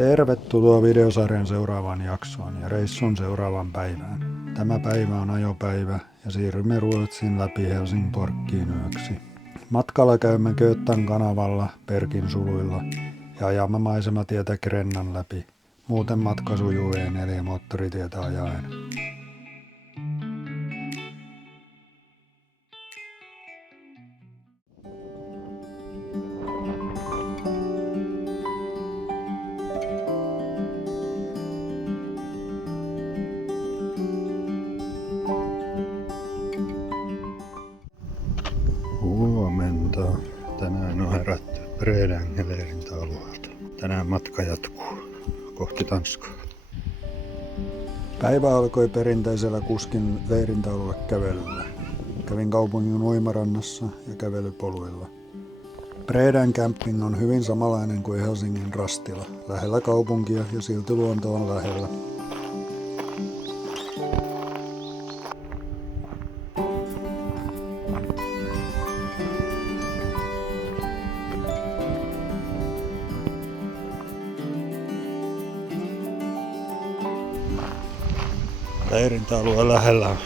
Tervetuloa videosarjan seuraavaan jaksoon ja reissun seuraavaan päivään. Tämä päivä on ajopäivä ja siirrymme Ruotsin läpi Helsingborgiin yöksi. Matkalla käymme Götan kanavalla Perkin suluilla ja ajamme maisematietä Grennan läpi. Muuten matka sujuu E4 moottoritietä ajaen. Huomenta. Tänään on herätty Bredängelerin alueelta. Tänään matka jatkuu kohti Tanskaa. Päivä alkoi perinteisellä kuskin leirintäalue kävelyllä. Kävin kaupungin uimarannassa ja kävelypoluilla. Bredän camping on hyvin samanlainen kuin Helsingin Rastila, lähellä kaupunkia ja silti luonto on lähellä. Leirintäalueen lähellä on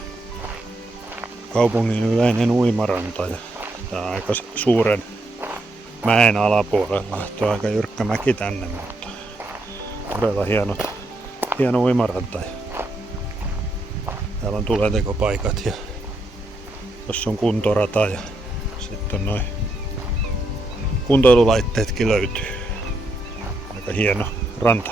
kaupungin yleinen uimaranta ja tää on aika suuren mäen alapuolella. Tuo on aika jyrkkä mäki tänne, mutta todella hieno uimaranta. Täällä on tulentekopaikat ja tossa on kuntorata ja sitten on noin kuntoilulaitteetkin löytyy. Aika hieno ranta.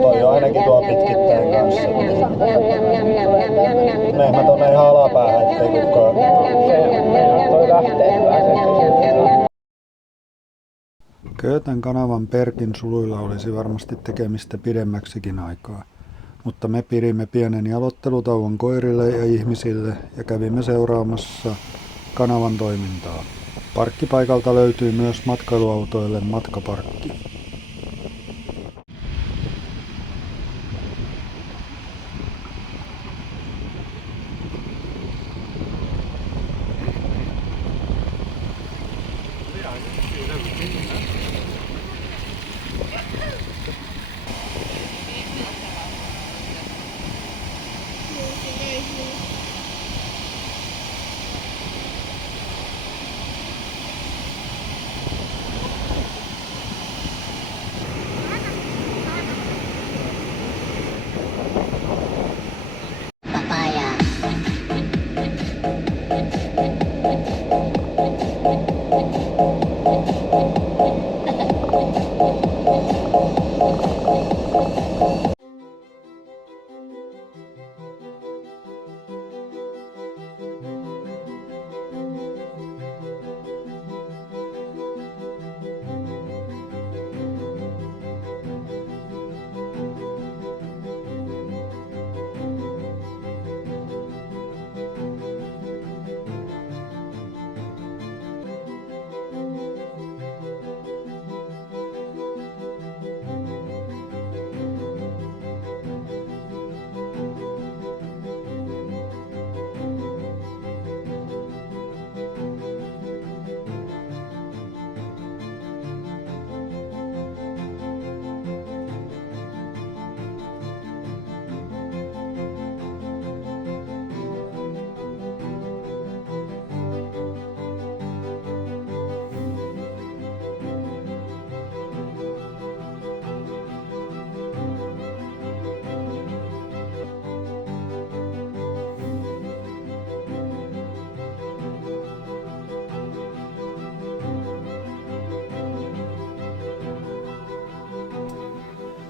Toi on ainakin tuo pitkittäin kanssa. Mene mä tonne ihan alapäähän, ettei kukaan. Toi lähtee hyvä. Götan kanavan Perkin suluilla olisi varmasti tekemistä pidemmäksikin aikaa, mutta me pidimme pienen jalottelutauon koirille ja ihmisille ja kävimme seuraamassa kanavan toimintaa. Parkkipaikalta löytyy myös matkailuautoille matkaparkki.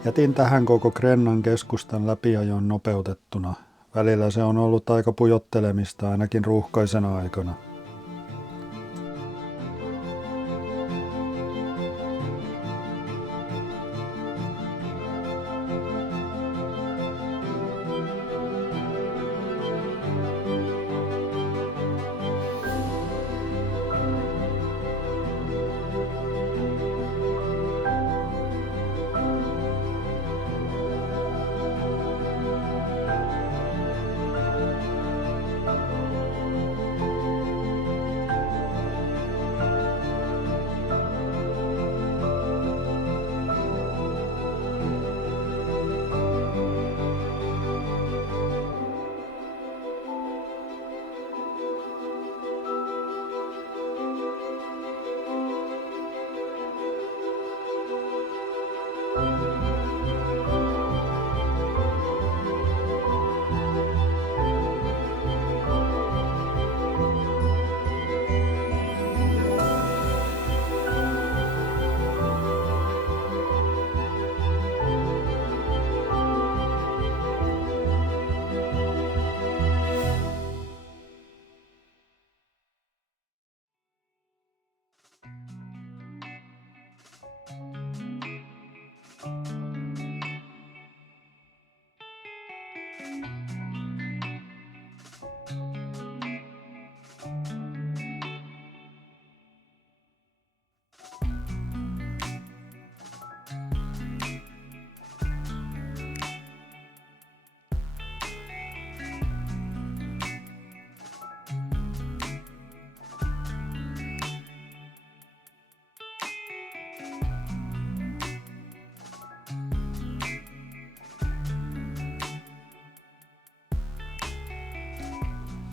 Jätin tähän koko Grennan keskustan läpiajon nopeutettuna. Välillä se on ollut aika pujottelemista ainakin ruuhkaisena aikana.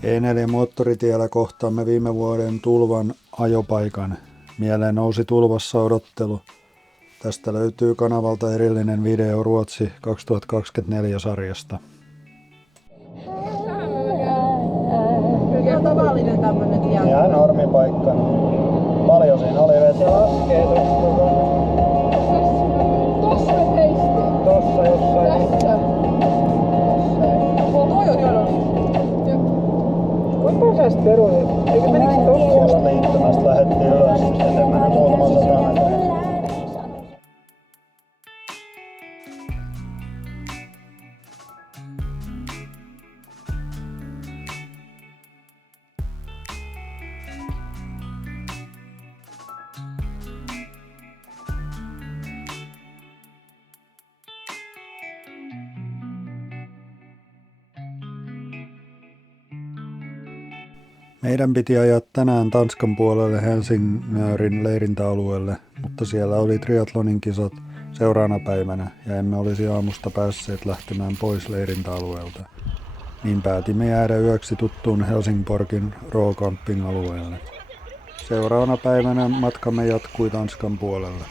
E4 moottoritiellä kohtaamme viime vuoden tulvan ajopaikan. Mieleen nousi tulvassa odottelu. Tästä löytyy kanavalta erillinen video Ruotsi 2024 sarjasta. Ihan tavallinen tämmönen tie. Ihan normipaikka. Paljon siinä oli vettä. Laskee tuosta. Tossa me heistiin. Tossa jossain. Tässä. Toi on jonossa. Kuinka pääsit peruun? Eikö menikö tuosta liittymästä lähdettiin ylös? Sitten mennä muutaman 100 metriä. Meidän piti ajaa tänään Tanskan puolelle Helsingörin leirintäalueelle, mutta siellä oli triathlonin kisat seuraavana päivänä ja emme olisi aamusta päässeet lähtemään pois leirintäalueelta. Niin päätimme jäädä yöksi tuttuun Helsingborgin Råcamping alueelle. Seuraavana päivänä matkamme jatkui Tanskan puolelle.